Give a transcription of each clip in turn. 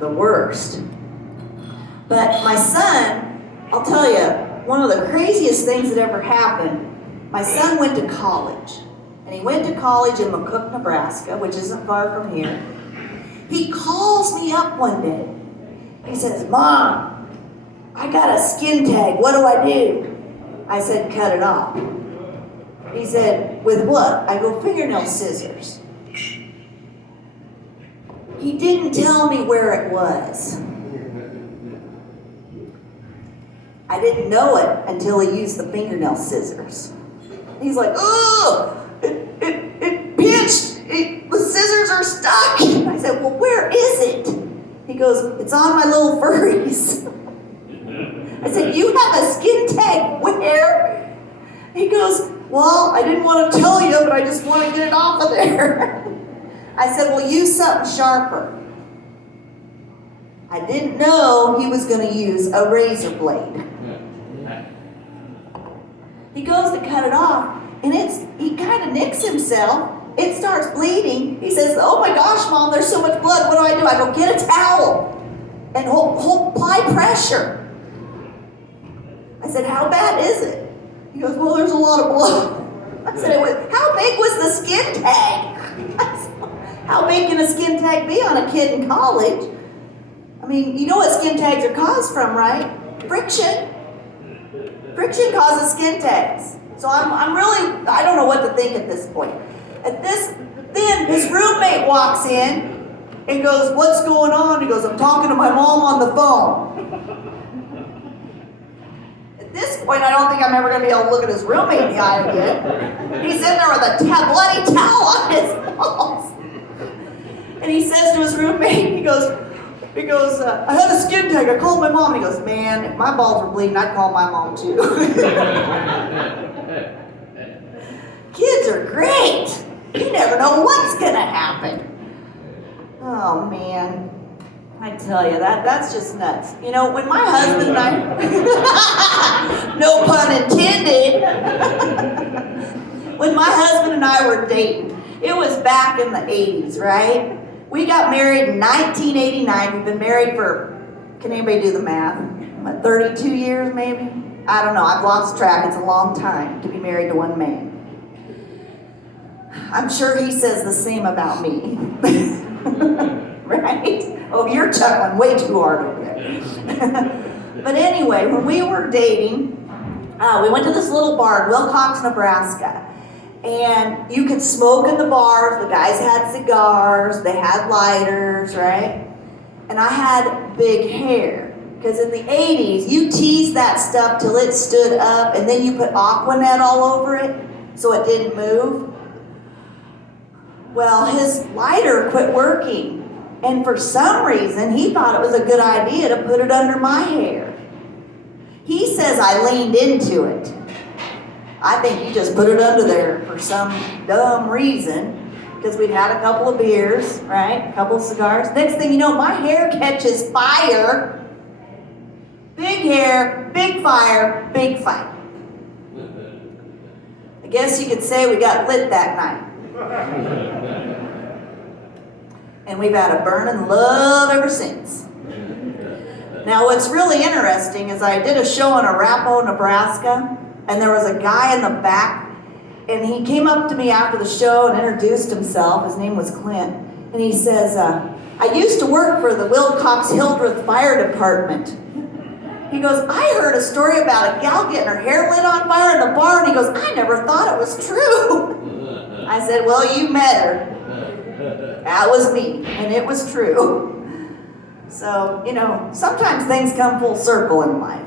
the worst. But my son, I'll tell you, one of the craziest things that ever happened, my son went to college. And he went to college in McCook, Nebraska, which isn't far from here. He calls me up one day. He says, "Mom, I got a skin tag. What do I do?" I said, "Cut it off." He said, "With what?" I go, "Fingernail scissors." He didn't tell me where it was. I didn't know it until he used the fingernail scissors. He's like, "Oh, it pinched. The scissors are stuck." I said, "Well, where is it?" He goes, "It's on my little furries." I said, "You have a skin tag where?" He goes, "Well, I didn't want to tell you, but I just want to get it off of there." I said, "Well, use something sharper." I didn't know he was going to use a razor blade. He goes to cut it off, and he kind of nicks himself. It starts bleeding. He says, "Oh my gosh, Mom, there's so much blood. What do? I go, "Get a towel and apply pressure." I said, "How bad is it?" He goes, "Well, there's a lot of blood." I said, "How big was the skin tag?" I said, "How big can a skin tag be on a kid in college?" I mean, you know what skin tags are caused from, right? Friction. Friction causes skin tags. So I don't know what to think at this point. Then his roommate walks in and goes, "What's going on?" He goes, "I'm talking to my mom on the phone." At this point, I don't think I'm ever going to be able to look at his roommate in the eye again. He's in there with a bloody towel on his balls. And he says to his roommate, he goes, "I had a skin tag. I called my mom." And he goes, "Man, if my balls were bleeding, I'd call my mom too." Kids are great. You never know what's going to happen. Oh, man. I tell you, that's just nuts. You know, when my husband and I... no pun intended. When my husband and I were dating, it was back in the 80s, right? We got married in 1989. We've been married for, can anybody do the math? 32 years maybe? I don't know. I've lost track. It's a long time to be married to one man. I'm sure he says the same about me. Right? Oh, you're chuckling way too hard over there. But anyway, when we were dating, we went to this little bar in Wilcox, Nebraska. And you could smoke in the bars. The guys had cigars. They had lighters, right? And I had big hair. Because in the 80s, you teased that stuff till it stood up, and then you put Aquanet all over it so it didn't move. Well, his lighter quit working. And for some reason, he thought it was a good idea to put it under my hair. He says I leaned into it. I think he just put it under there for some dumb reason, because we'd had a couple of beers, right? A couple of cigars. Next thing you know, my hair catches fire. Big hair, big fire, big fight. I guess you could say we got lit that night. And we've had a burning love ever since. Now, what's really interesting is I did a show in Arapahoe, Nebraska, and there was a guy in the back, and he came up to me after the show and introduced himself. His name was Clint. And he says, "I used to work for the Wilcox-Hildreth Fire Department." He goes, "I heard a story about a gal getting her hair lit on fire in the bar." And he goes, "I never thought it was true." I said, "Well, you met her." That was me, and it was true. So, you know, sometimes things come full circle in life.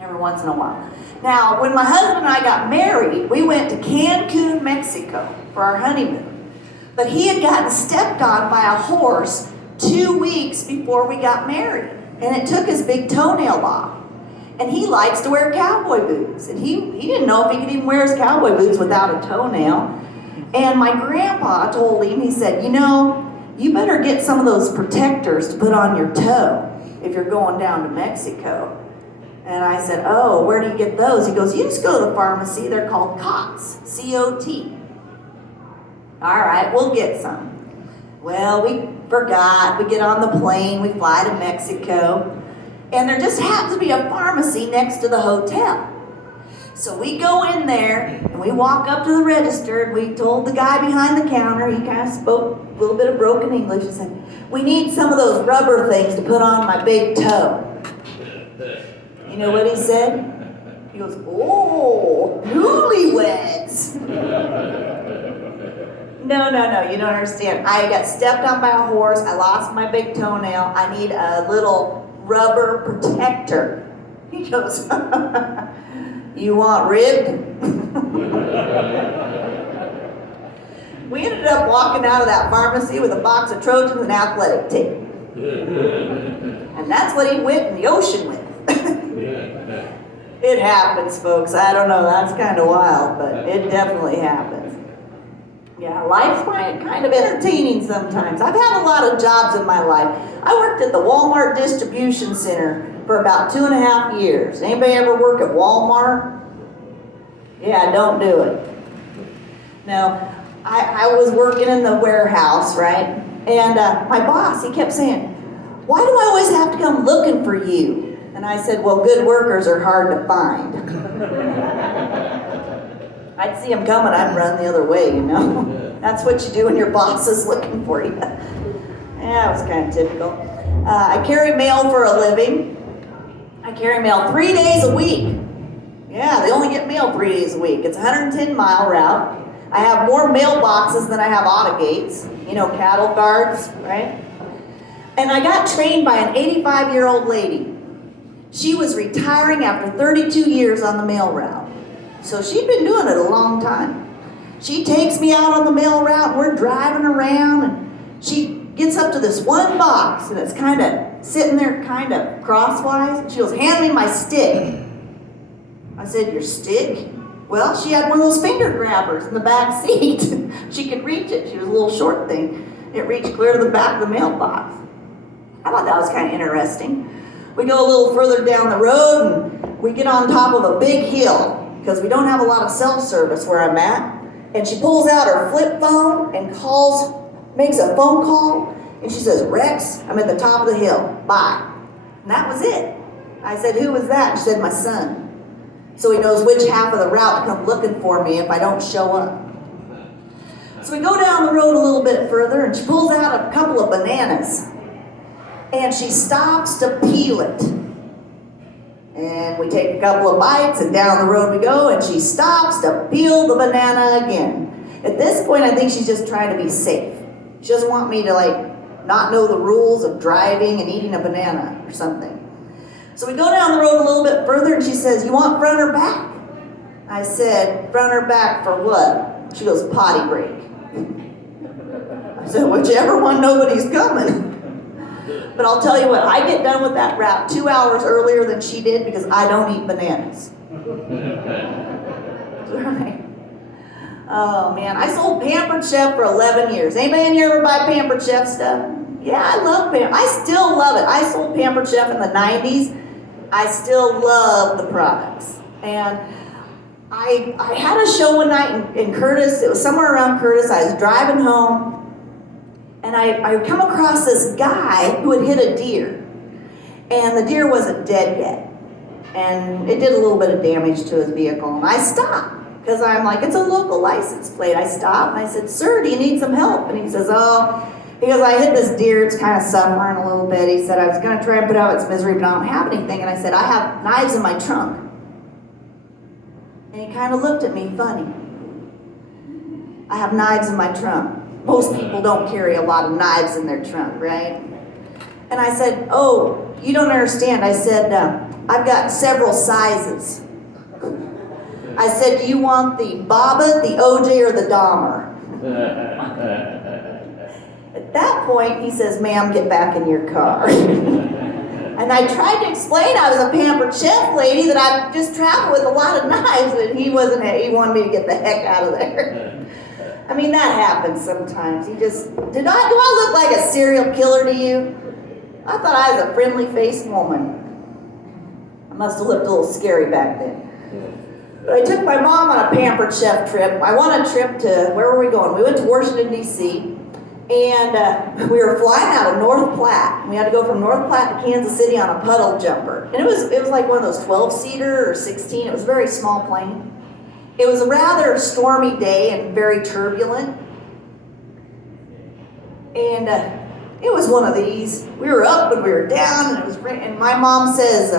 Every once in a while. Now, when my husband and I got married, we went to Cancun, Mexico for our honeymoon. But he had gotten stepped on by a horse 2 weeks before we got married. And it took his big toenail off. And he likes to wear cowboy boots. And he didn't know if he could even wear his cowboy boots without a toenail. And my grandpa told him, he said, "You know, you better get some of those protectors to put on your toe if you're going down to Mexico." And I said, "Oh, where do you get those?" He goes, "You just go to the pharmacy. They're called COTS, C-O-T. All right, we'll get some. Well, we forgot. We get on the plane, we fly to Mexico, and there just happens to be a pharmacy next to the hotel. So we go in there, and we walk up to the register, and we told the guy behind the counter, he kind of spoke a little bit of broken English, and said, we need some of those rubber things to put on my big toe. You know what he said? He goes, oh, newlyweds. No, you don't understand. I got stepped on by a horse, I lost my big toenail, I need a little rubber protector. He goes, you want ribbed? We ended up walking out of that pharmacy with a box of Trojans and athletic tape. And that's what he went in the ocean with. It happens, folks. I don't know, that's kind of wild, but it definitely happens. Yeah, life's kind of entertaining sometimes. I've had a lot of jobs in my life. I worked at the Walmart distribution center for about 2.5 years. Anybody ever work at Walmart? Yeah, don't do it. No, I was working in the warehouse, right? And my boss, he kept saying, why do I always have to come looking for you? And I said, well, good workers are hard to find. I'd see them coming, I'd run the other way, you know? That's what you do when your boss is looking for you. Yeah, it was kind of typical. I carry mail for a living. I carry mail 3 days a week. Yeah, they only get mail 3 days a week. It's a 110-mile route. I have more mailboxes than I have autogates, you know, cattle guards, right? And I got trained by an 85-year-old lady. She was retiring after 32 years on the mail route. So she'd been doing it a long time. She takes me out on the mail route, and we're driving around, and she gets up to this one box, and it's kind of sitting there kind of crosswise, and she goes, hand me my stick. I said, your stick? Well, she had one of those finger grabbers in the back seat. She could reach it. She was a little short thing. It reached clear to the back of the mailbox. I thought that was kind of interesting. We go a little further down the road, and we get on top of a big hill, because we don't have a lot of self-service where I'm at. And she pulls out her flip phone and makes a phone call, and she says, Rex, I'm at the top of the hill, bye. And that was it. I said, who was that? She said, my son. So he knows which half of the route to come looking for me if I don't show up. So we go down the road a little bit further, and she pulls out a couple of bananas, and she stops to peel it. And we take a couple of bites, and down the road we go, and she stops to peel the banana again. At this point, I think she's just trying to be safe. She doesn't want me to not know the rules of driving and eating a banana or something. So we go down the road a little bit further, and she says, you want front or back? I said, front or back for what? She goes, potty break. I said, whichever one, nobody's coming. But I'll tell you what, I get done with that route 2 hours earlier than she did because I don't eat bananas. Right. Oh man, I sold Pampered Chef for 11 years. Anybody in here ever buy Pampered Chef stuff? Yeah, I love Pampered. I still love it. I sold Pampered Chef in the 90s. I still love the products. And I had a show one night in Curtis. It was somewhere around Curtis. I was driving home, and I come across this guy who had hit a deer. And the deer wasn't dead yet. And it did a little bit of damage to his vehicle. And I stopped, because I'm like, it's a local license plate. I stopped, and I said, sir, do you need some help? And he says, he goes, I hit this deer, it's kind of suffering a little bit. He said, I was going to try and put out its misery, but I don't have anything. And I said, I have knives in my trunk. And he kind of looked at me funny. I have knives in my trunk. Most people don't carry a lot of knives in their trunk, right? And I said, oh, you don't understand. I said, I've got several sizes. I said, do you want the Baba, the OJ, or the Dahmer? At that point, he says, ma'am, get back in your car. And I tried to explain I was a Pampered Chef lady, that I just traveled with a lot of knives, but he wanted me to get the heck out of there. I mean, that happens sometimes. Do I look like a serial killer to you? I thought I was a friendly-faced woman. I must have looked a little scary back then. But I took my mom on a Pampered Chef trip. I won a trip to, where were we going? We went to Washington, D.C., And we were flying out of North Platte. We had to go from North Platte to Kansas City on a puddle jumper. And it was like one of those 12-seater or 16. It was a very small plane. It was a rather stormy day and very turbulent. And it was one of these. We were up and we were down, and it was rain. And my mom says,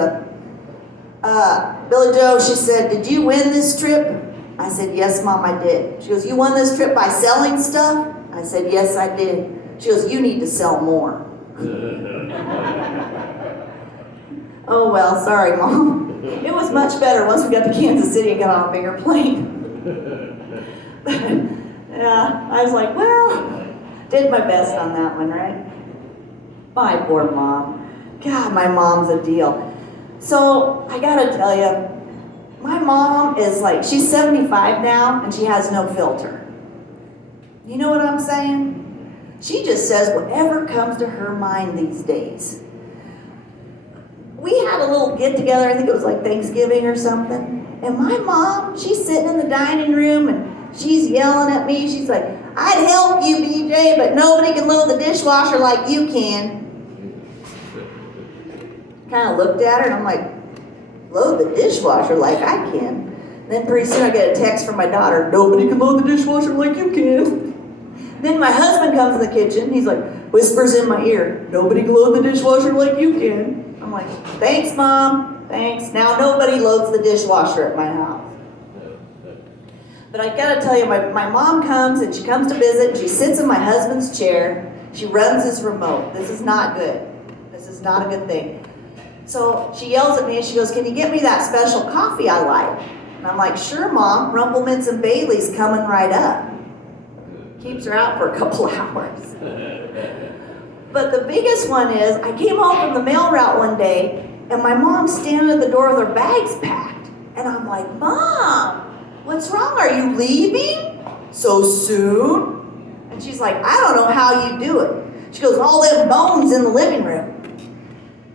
Billy Joe, she said, "Did you win this trip?" I said, "Yes, Mom, I did." She goes, "You won this trip by selling stuff?" I said, "Yes, I did." She goes, "You need to sell more." Oh, well, sorry, Mom. It was much better once we got to Kansas City and got on a bigger plane. Yeah, I was like, well, did my best on that one, right? My poor mom. God, my mom's a deal. So, I gotta tell you, my mom is like, she's 75 now, and she has no filter. You know what I'm saying? She just says whatever comes to her mind these days. We had a little get-together, I think it was like Thanksgiving or something, and my mom, she's sitting in the dining room, and she's yelling at me. She's like, "I'd help you, BJ, but nobody can load the dishwasher like you can." Kind of looked at her, and I'm like, "Load the dishwasher like I can?" And then pretty soon I get a text from my daughter, "Nobody can load the dishwasher like you can." Then my husband comes in the kitchen, he's like, whispers in my ear, "Nobody can load the dishwasher like you can." I'm like, "Thanks, Mom, thanks." Now nobody loads the dishwasher at my house. But I gotta tell you, my mom comes, and she comes to visit, and she sits in my husband's chair. She runs his remote. This is not good. This is not a good thing. So she yells at me, and she goes, "Can you get me that special coffee I like?" And I'm like, "Sure, Mom, Rumplemints and Bailey's coming right up." Keeps her out for a couple hours. But the biggest one is, I came home from the mail route one day, and my mom's standing at the door with her bags packed. And I'm like, "Mom, what's wrong? Are you leaving so soon?" And she's like, "I don't know how you do it." She goes, "All them bones in the living room."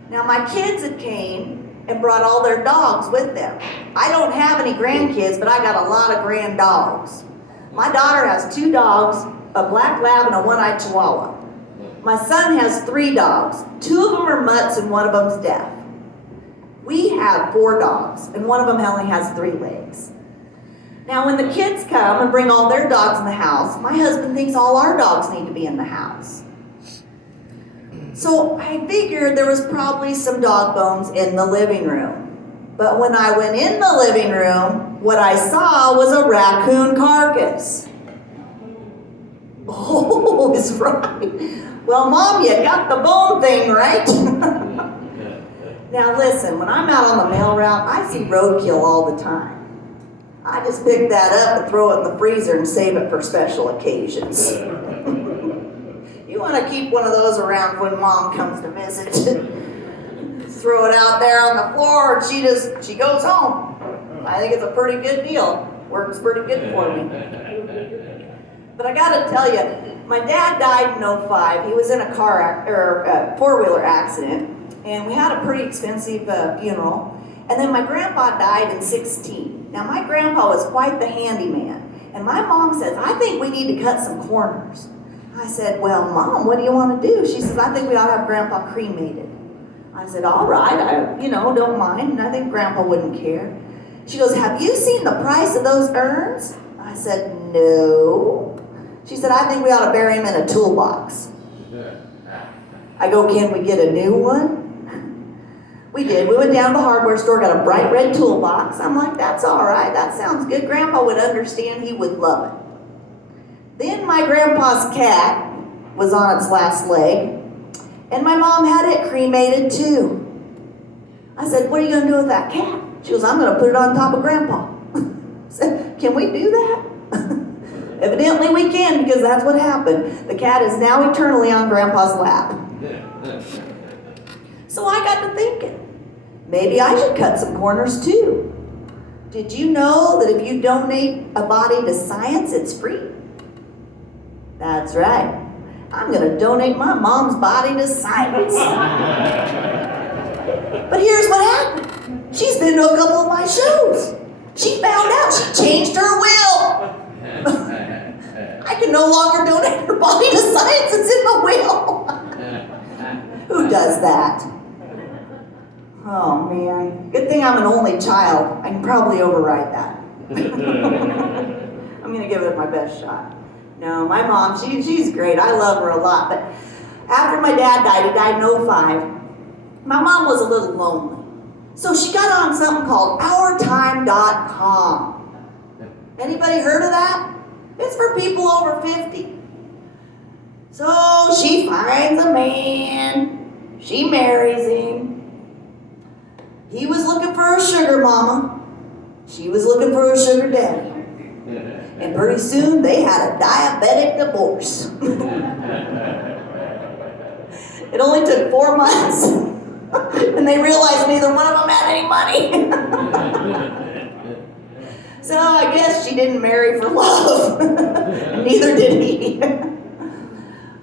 Now my kids had came and brought all their dogs with them. I don't have any grandkids, but I got a lot of grand dogs. My daughter has 2 dogs, a black lab and a one-eyed chihuahua. My son has 3 dogs. 2 of them are mutts and one of them's deaf. We have 4 dogs, and one of them only has 3 legs. Now when the kids come and bring all their dogs in the house, my husband thinks all our dogs need to be in the house. So I figured there was probably some dog bones in the living room. But when I went in the living room, what I saw was a raccoon carcass. Oh, it's right. Well, Mom, you got the bone thing right. Now listen, when I'm out on the mail route, I see roadkill all the time. I just pick that up and throw it in the freezer and save it for special occasions. You want to keep one of those around when Mom comes to visit. Throw it out there on the floor, and she goes home. I think it's a pretty good deal. Works pretty good for me. But I got to tell you, my dad died in '05. He was in a four-wheeler accident, and we had a pretty expensive funeral. And then my grandpa died in '16. Now my grandpa was quite the handyman, and my mom says, "I think we need to cut some corners." I said, "Well, Mom, what do you want to do?" She says, "I think we ought to have Grandpa cremated." I said, "All right, I don't mind," and I think Grandpa wouldn't care. She goes, "Have you seen the price of those urns?" I said, "No." She said, "I think we ought to bury him in a toolbox." I go, "Can we get a new one?" We did. We went down to the hardware store, got a bright red toolbox. I'm like, "That's all right. That sounds good. Grandpa would understand. He would love it." Then my grandpa's cat was on its last leg, and my mom had it cremated too. I said, "What are you going to do with that cat?" She goes, "I'm going to put it on top of Grandpa." I said, "Can we do that?" Evidently we can, because that's what happened. The cat is now eternally on Grandpa's lap. So I got to thinking, maybe I should cut some corners too. Did you know that if you donate a body to science, it's free? That's right. I'm going to donate my mom's body to science. But here's what happened. She's been to a couple of my shows. She found out she changed her will. I can no longer donate her body to science. It's in the will. Who does that? Oh, man. Good thing I'm an only child. I can probably override that. I'm going to give it my best shot. No, my mom, she's great. I love her a lot. But after my dad died, he died in '05, my mom was a little lonely. So she got on something called OurTime.com. Anybody heard of that? It's for people over 50. So she finds a man. She marries him. He was looking for a sugar mama. She was looking for a sugar daddy. And pretty soon they had a diabetic divorce. It only took 4 months. And they realized neither one of them had any money. So I guess she didn't marry for love. Neither did he.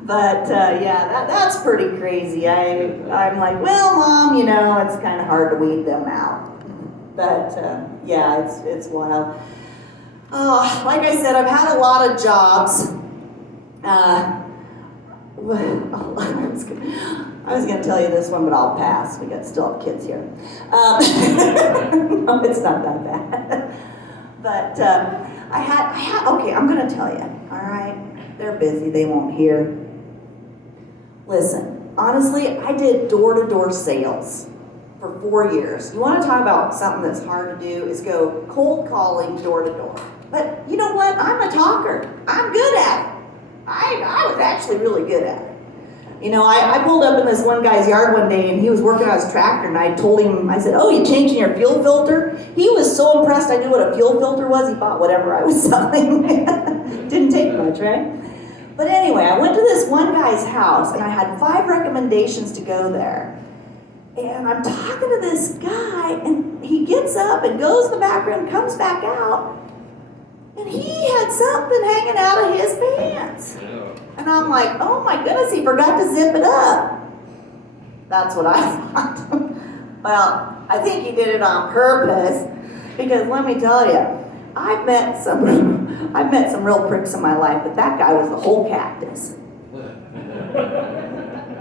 But yeah, that's pretty crazy. I'm like, well, Mom, it's kind of hard to weed them out. But yeah, it's wild. Like I said, I've had a lot of jobs. I was going to tell you this one, but I'll pass. We still have kids here. No, it's not that bad. But I had. Okay, I'm going to tell you. All right, they're busy. They won't hear. Listen, honestly, I did door-to-door sales for 4 years. You want to talk about something that's hard to do is go cold calling door-to-door. But you know what? I'm a talker. I'm good at it. I was actually really good at it. I pulled up in this one guy's yard one day and he was working on his tractor and I told him, I said, oh, you changing your fuel filter? He was so impressed I knew what a fuel filter was, he bought whatever I was selling. Didn't take much, right? But anyway, I went to this one guy's house and I had 5 recommendations to go there. And I'm talking to this guy and he gets up and goes to the back room, comes back out, and he had something hanging out of his pants. And I'm like, oh my goodness, he forgot to zip it up. That's what I thought. Well, I think he did it on purpose because let me tell you, I've met some real pricks in my life, but that guy was the whole cactus.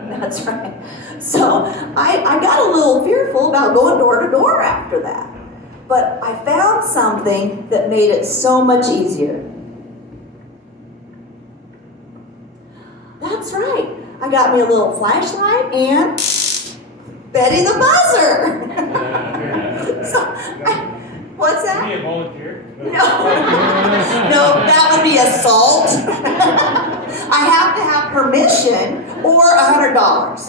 That's right. So I got a little fearful about going door to door after that. But I found something that made it so much easier. That's right. I got me a little flashlight and Betty the Buzzer. What's that? Be a volunteer? No, that would be assault. I have to have permission or $100.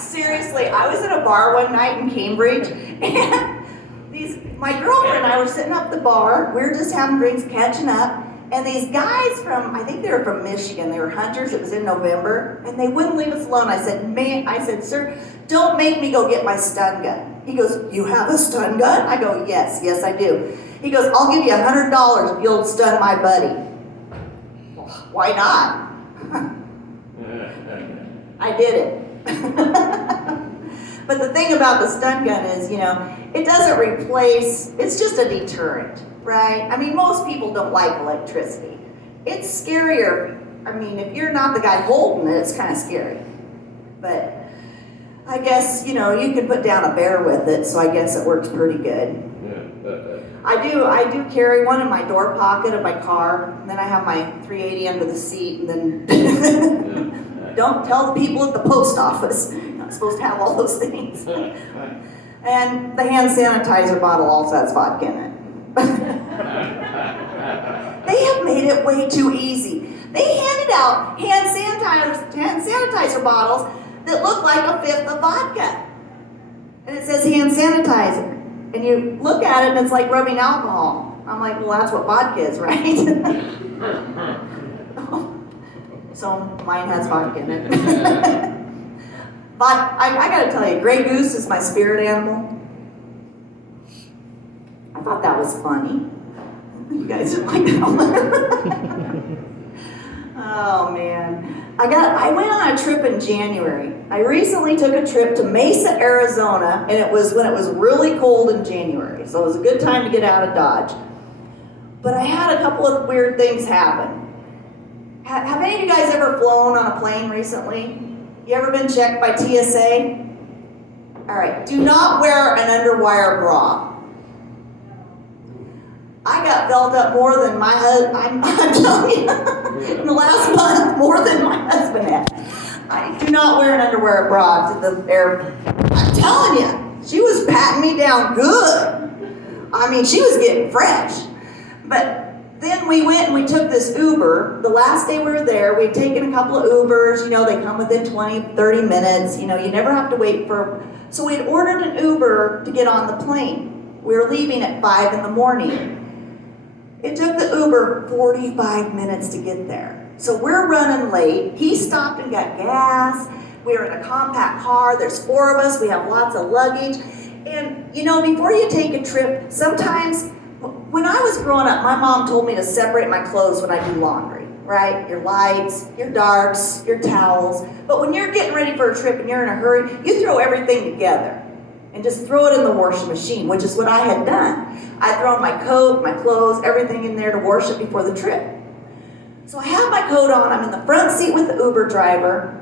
Seriously, I was at a bar one night in Cambridge, and my girlfriend and I were sitting up at the bar. We were just having drinks, catching up, and these guys I think they were from Michigan. They were hunters. It was in November, and they wouldn't leave us alone. I said, sir, don't make me go get my stun gun. He goes, you have a stun gun? I go, yes, I do. He goes, I'll give you $100 if you'll stun my buddy. Well, why not? I did it. But the thing about the stun gun is, it doesn't replace, it's just a deterrent, right? I mean, most people don't like electricity. It's scarier. I mean, if you're not the guy holding it, it's kind of scary. But I guess, you can put down a bear with it, so I guess it works pretty good. I do carry one in my door pocket of my car, and then I have my 380 under the seat, and then don't tell the people at the post office. You're not supposed to have all those things. And the hand sanitizer bottle also has vodka in it. They have made it way too easy. They handed out hand sanitizer bottles that look like a fifth of vodka. And it says hand sanitizer. And you look at it and it's like rubbing alcohol. I'm like, well, that's what vodka is, right? So mine has vodka in it. But I gotta tell you, Grey Goose is my spirit animal. I thought that was funny. You guys didn't like that one. Oh man. I went on a trip in January. I recently took a trip to Mesa, Arizona, and it was when it was really cold in January. So it was a good time to get out of Dodge. But I had a couple of weird things happen. Have any of you guys ever flown on a plane recently? You ever been checked by TSA? All right, do not wear an underwire bra. I got felt up more than my husband, I'm telling you, in the last month, more than my husband had. I do not wear an underwear bra to the air. I'm telling you, she was patting me down good. I mean, she was getting fresh. But then we went and we took this Uber. The last day we were there, we'd taken a couple of Ubers. You know, they come within 20, 30 minutes. You know, you never have to wait for. So we had ordered an Uber to get on the plane. We were leaving at 5 in the morning. It took the Uber 45 minutes to get there. So we're running late. He stopped and got gas. We were in a compact car. There's 4 of us. We have lots of luggage. And, you know, before you take a trip, sometimes, when I was growing up, my mom told me to separate my clothes when I do laundry, right? Your lights, your darks, your towels. But when you're getting ready for a trip and you're in a hurry, you throw everything together and just throw it in the washing machine, which is what I had done. I'd thrown my coat, my clothes, everything in there to wash it before the trip. So I have my coat on, I'm in the front seat with the Uber driver,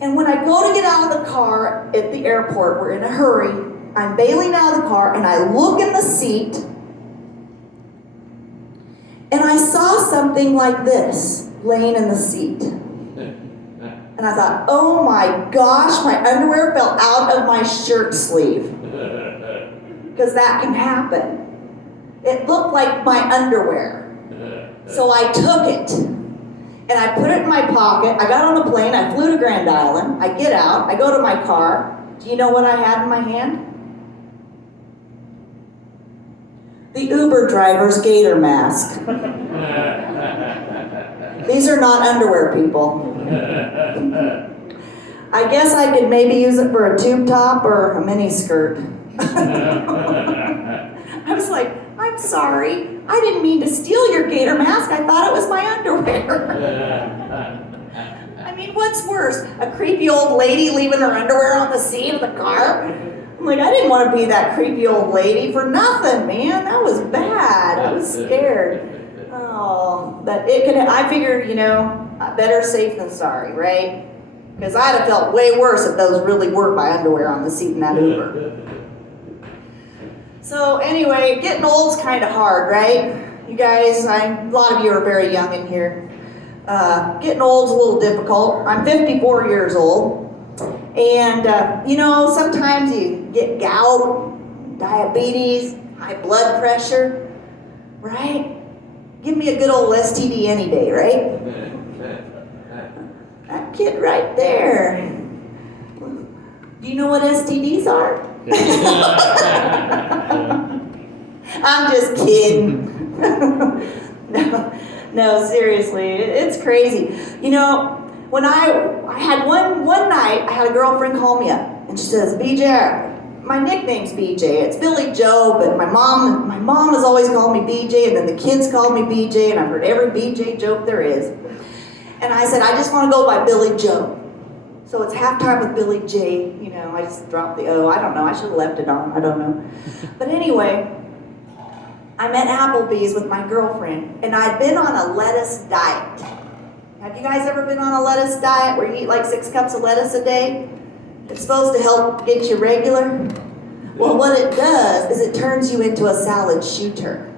and when I go to get out of the car at the airport, we're in a hurry, I'm bailing out of the car, and I look in the seat, and I saw something like this laying in the seat. And I thought, oh my gosh, my underwear fell out of my shirt sleeve. Because that can happen. It looked like my underwear. So I took it. And I put it in my pocket. I got on the plane. I flew to Grand Island. I get out. I go to my car. Do you know what I had in my hand? The Uber driver's gator mask. These are not underwear, people. I guess I could maybe use it for a tube top or a mini skirt. I was like, I'm sorry. I didn't mean to steal your gator mask. I thought it was my underwear. I mean, what's worse? A creepy old lady leaving her underwear on the seat of the car? I'm like, I didn't want to be that creepy old lady for nothing, man. That was bad. I was scared. Oh, but it could. I figured, you know, better safe than sorry, right? Because I'd have felt way worse if those really were my underwear on the seat in that Uber. So anyway, getting old's kind of hard, right? You guys, a lot of you are very young in here. Getting old's a little difficult. I'm 54 years old. And, you know, sometimes you get gout, diabetes, high blood pressure, right? Give me a good old STD any day, right? That kid right there. Do you know what STDs are? I'm just kidding. No, seriously, it's crazy. You know, when I had one night, I had a girlfriend call me up, and she says, BJ, my nickname's BJ. It's Billy Joe, but my mom has always called me BJ, and then the kids called me BJ, and I've heard every BJ joke there is. And I said, I just want to go by Billy Joe. So it's halftime with Billy J. You know, I just dropped the O. I don't know. I should have left it on. I don't know. But anyway, I'm at Applebee's with my girlfriend, and I'd been on a lettuce diet. Have you guys ever been on a lettuce diet where you eat like 6 cups of lettuce a day? It's supposed to help get you regular. Well, what it does is it turns you into a salad shooter.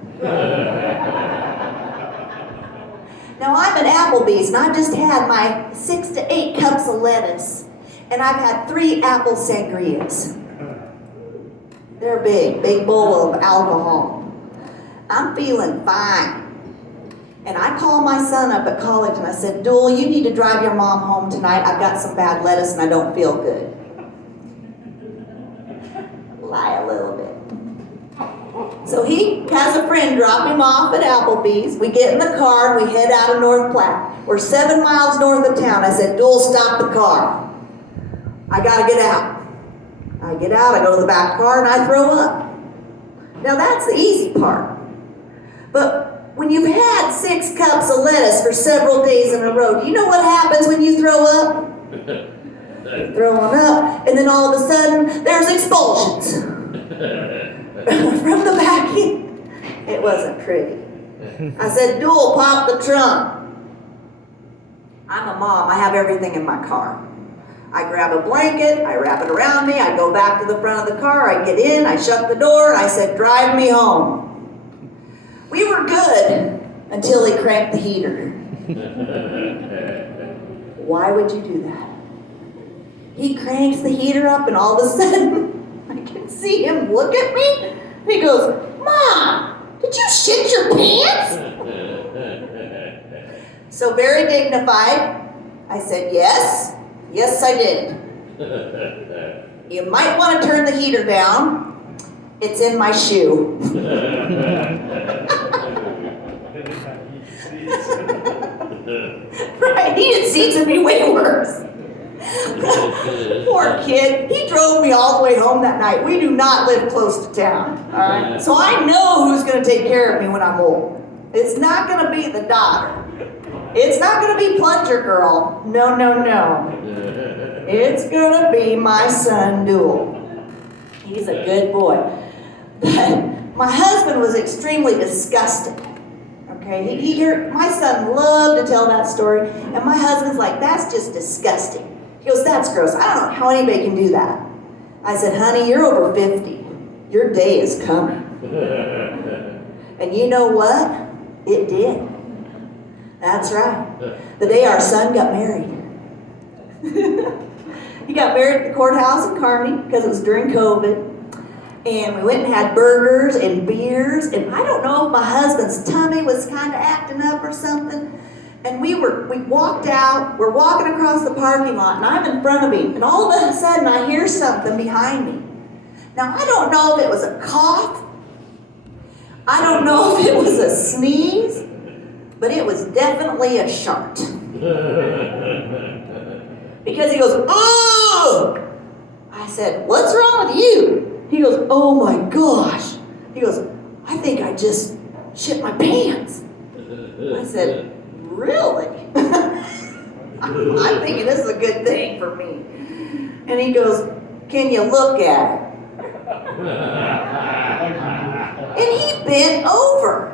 Now I'm at Applebee's and I've just had my 6 to 8 cups of lettuce, and I've had 3 apple sangrias. They're big bowl of alcohol. I'm feeling fine. And I called my son up at college and I said, Dool, you need to drive your mom home tonight. I've got some bad lettuce and I don't feel good. Lie a little bit. So he has a friend drop him off at Applebee's. We get in the car and we head out of North Platte. We're 7 miles north of town. I said, Dool, stop the car. I gotta get out. I get out, I go to the back car and I throw up. Now that's the easy part. But when you've had 6 cups of lettuce for several days in a row, do you know what happens when you throw up? You're throwing up, and then all of a sudden, there's expulsions. From the back end. It wasn't pretty. I said, Dual, pop the trunk. I'm a mom. I have everything in my car. I grab a blanket, I wrap it around me, I go back to the front of the car, I get in, I shut the door, and I said, drive me home. We were good until he cranked the heater. Why would you do that? He cranks the heater up, and all of a sudden, I can see him look at me. He goes, Mom, did you shit your pants? So very dignified, I said, yes, I did. You might want to turn the heater down. It's in my shoe. Right, heated seats would be way worse. Poor kid. He drove me all the way home that night. We do not live close to town. All right? So I know who's going to take care of me when I'm old. It's not going to be the daughter. It's not going to be Plunger Girl. No. It's going to be my son, Dual. He's a good boy. But my husband was extremely disgusted. Okay, my son loved to tell that story, and my husband's like, that's just disgusting. He goes, that's gross. I don't know how anybody can do that. I said, honey, you're over 50. Your day is coming. And you know what? It did. That's right. The day our son got married. He got married at the courthouse in Kearney because it was during COVID. And we went and had burgers and beers. And I don't know if my husband's tummy was kind of acting up or something. And we walked out. We're walking across the parking lot. And I'm in front of him. And all of a sudden I hear something behind me. Now I don't know if it was a cough. I don't know if it was a sneeze. But it was definitely a shart. Because he goes, oh! I said, what's wrong with you? He goes, oh my gosh. He goes, I think I just shit my pants. I said, really? I'm thinking this is a good thing for me. And he goes, can you look at it? And he bent over.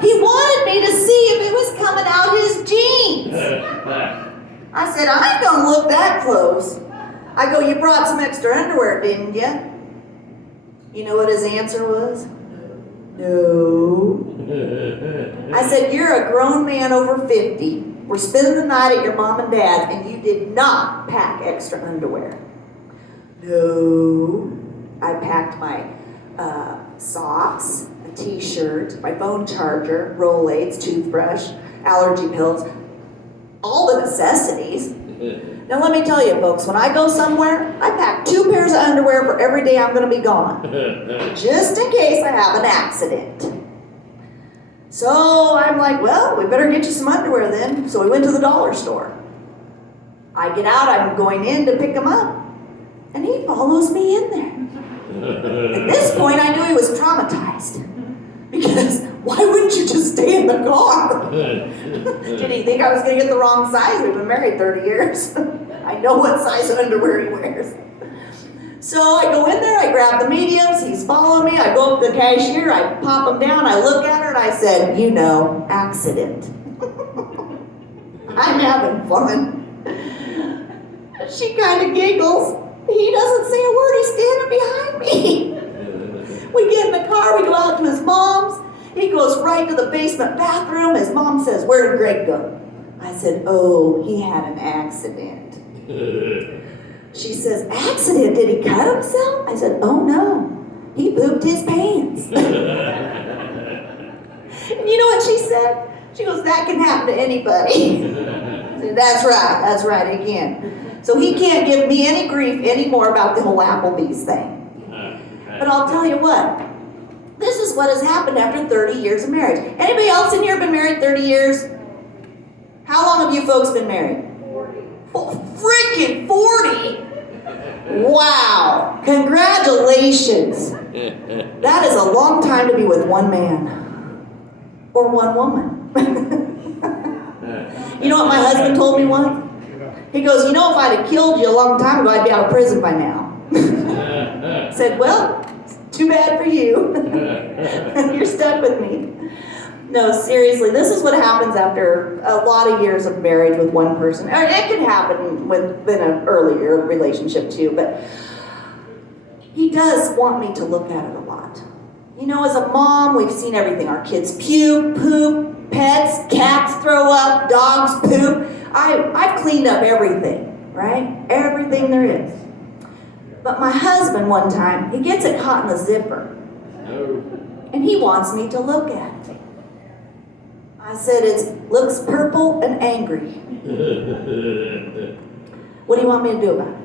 He wanted me to see if it was coming out his jeans. I said, I ain't gonna look that close. I go, you brought some extra underwear, didn't you? You know what his answer was? No. I said, you're a grown man over 50. We're spending the night at your mom and dad's, and you did not pack extra underwear. No. I packed my socks, a t-shirt, my phone charger, Rolaids, toothbrush, allergy pills, all the necessities. Now let me tell you folks, when I go somewhere, I pack 2 pairs of underwear for every day I'm going to be gone. Just in case I have an accident. So I'm like, well, we better get you some underwear then. So we went to the dollar store. I get out, I'm going in to pick him up. And he follows me in there. At this point, I knew he was traumatized. Because why wouldn't you just stay in the car? Did he think I was going to get the wrong size? We've been married 30 years. I know what size of underwear he wears. So I go in there, I grab the mediums, he's following me, I go up to the cashier, I pop him down, I look at her, and I said, you know, accident. I'm having fun. She kind of giggles. He doesn't say a word, he's standing behind me. We get in the car, we go out to his mom's. He goes right to the basement bathroom. His mom says, where did Greg go? I said, oh, he had an accident. She says, accident? Did he cut himself? I said, oh no, he pooped his pants. And you know what she said? She goes, that can happen to anybody. I said, that's right, it can. So he can't give me any grief anymore about the whole Applebee's thing. But I'll tell you what, this is what has happened after 30 years of marriage. Anybody else in here been married 30 years? How long have you folks been married? 40. Oh, freaking 40? Wow. Congratulations. That is a long time to be with one man. Or one woman. You know what my husband told me once? He goes, you know, if I'd have killed you a long time ago, I'd be out of prison by now. I said, well, too bad for you. You're stuck with me. No, seriously, this is what happens after a lot of years of marriage with one person. Or it could happen within an earlier relationship too, but he does want me to look at it a lot. You know, as a mom, we've seen everything. Our kids puke, poop, pets, cats throw up, dogs poop. I've cleaned up everything, right? Everything there is. But my husband, one time, he gets it caught in the zipper. And he wants me to look at it. I said, it looks purple and angry. What do you want me to do about it?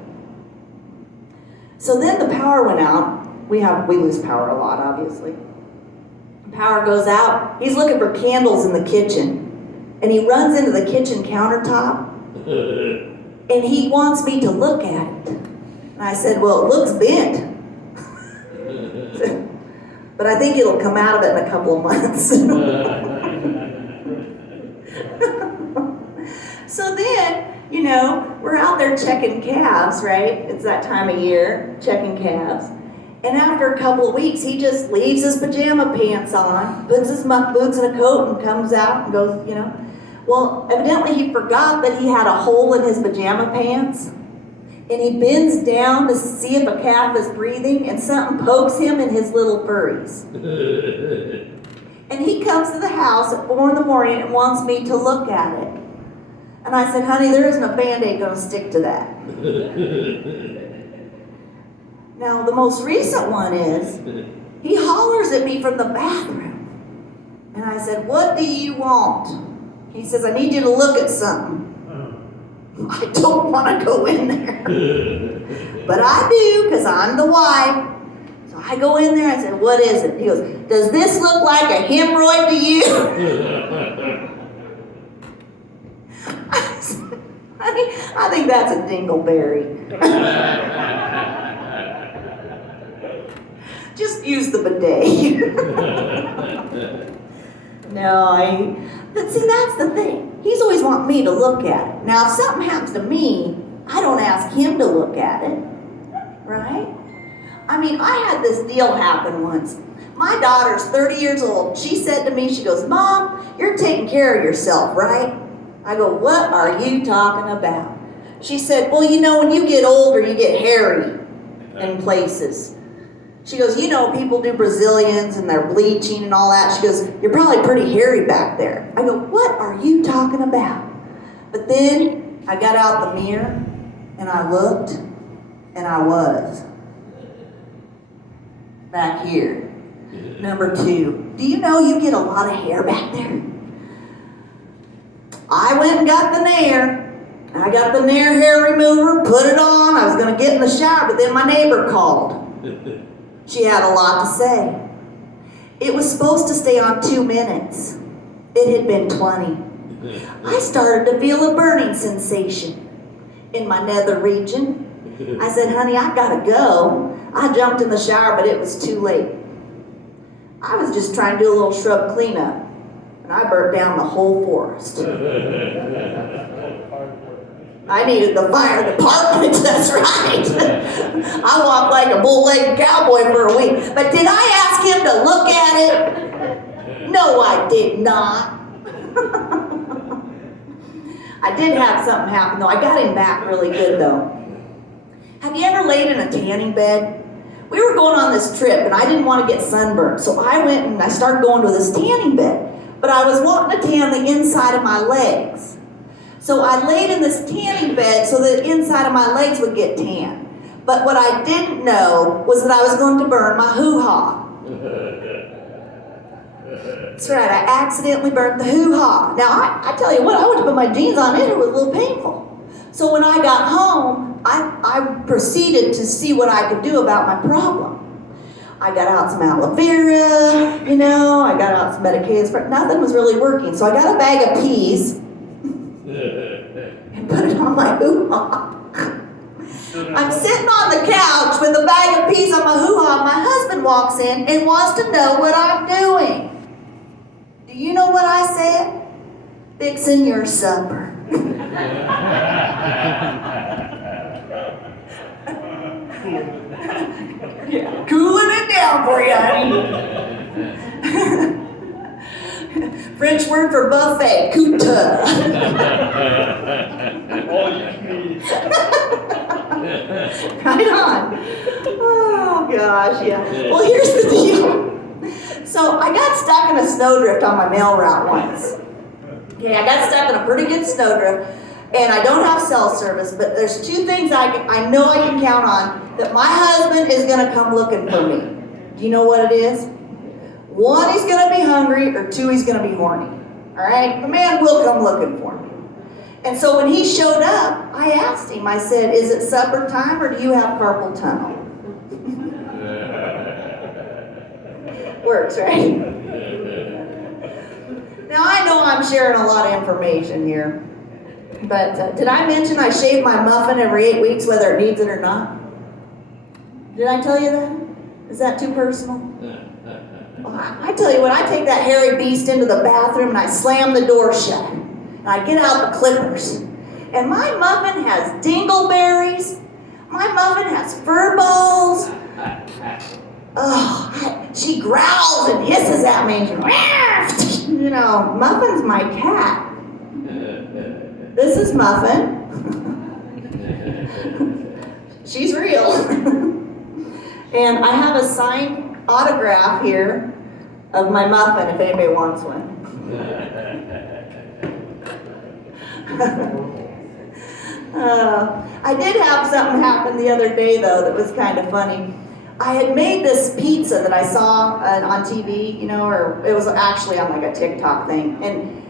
So then the power went out. We lose power a lot, obviously. Power goes out. He's looking for candles in the kitchen. And he runs into the kitchen countertop. And he wants me to look at it. And I said, well, it looks bent. But I think it'll come out of it in a couple of months. So then, you know, we're out there checking calves, right? It's that time of year, checking calves. And after a couple of weeks, he just leaves his pajama pants on, puts his muck boots and a coat, and comes out and goes, you know. Well, evidently he forgot that he had a hole in his pajama pants. And he bends down to see if a calf is breathing, and something pokes him in his little furries. And he comes to the house at 4 in the morning and wants me to look at it. And I said, honey, there isn't a Band-Aid going to stick to that. Now, the most recent one is, he hollers at me from the bathroom. And I said, what do you want? He says, I need you to look at something. I don't want to go in there. But I do, because I'm the wife. So I go in there, I said, what is it? He goes, does this look like a hemorrhoid to you? I think that's a dingleberry. Just use the bidet. But see, that's the thing. He's always wanting me to look at it. Now, if something happens to me, I don't ask him to look at it, right? I mean, I had this deal happen once. My daughter's 30 years old. She said to me, she goes, Mom, you're taking care of yourself, right? I go, what are you talking about? She said, well, you know, when you get older, you get hairy in places. She goes, you know, people do Brazilians and they're bleaching and all that. She goes, you're probably pretty hairy back there. I go, what are you talking about? But then I got out the mirror and I looked and I was back here. Number 2, do you know you get a lot of hair back there? I went and got the Nair. I got the Nair hair remover, put it on. I was going to get in the shower, but then my neighbor called. She had a lot to say. It was supposed to stay on 2 minutes. It had been 20. I started to feel a burning sensation in my nether region. I said, honey, I gotta go. I jumped in the shower, but it was too late. I was just trying to do a little shrub cleanup, and I burnt down the whole forest. I needed the fire department, that's right. I walked like a bull-legged cowboy for a week. But did I ask him to look at it? No, I did not. I did have something happen, though. I got him back really good, though. Have you ever laid in a tanning bed? We were going on this trip, and I didn't want to get sunburned. So I went and I started going to this tanning bed. But I was wanting to tan the inside of my legs. So I laid in this tanning bed so that the inside of my legs would get tan. But what I didn't know was that I was going to burn my hoo-ha. That's right, I accidentally burnt the hoo-ha. Now, I tell you what, I went to put my jeans on it, it was a little painful. So when I got home, I proceeded to see what I could do about my problem. I got out some aloe vera, you know, I got out some medications, but nothing was really working. So I got a bag of peas and put it on my hoo-ha. I'm sitting on the couch with a bag of peas on my hoo-ha. My husband walks in and wants to know what I'm doing. Do you know what I said? Fixing your supper. Cooling it down. down for you, honey. French word for buffet, kuta. All you can eat. Right on. Oh gosh, yeah. Well, here's the deal. So I got stuck in a snowdrift on my mail route once. Okay, I got stuck in a pretty good snowdrift, and I don't have cell service, but there's two things I know I can count on that my husband is going to come looking for me. Do you know what it is? One, he's going to be hungry, or two, he's going to be horny. All right? The man will come looking for me. And so when he showed up, I asked him, I said, is it supper time or do you have carpal tunnel? Works, right? Now I know I'm sharing a lot of information here, but did I mention I shave my muffin every 8 weeks whether it needs it or not? Did I tell you that? Is that too personal? Well, I tell you what, I take that hairy beast into the bathroom and I slam the door shut. And I get out the clippers. And my muffin has dingleberries. My muffin has fur balls. Oh, she growls and hisses at me. You know, Muffin's my cat. This is Muffin. She's real. And I have a signed autograph here of my Muffin if anybody wants one. I did have something happen the other day, though, that was kind of funny. I had made this pizza that I saw on TV, you know, or it was actually on like a TikTok thing. And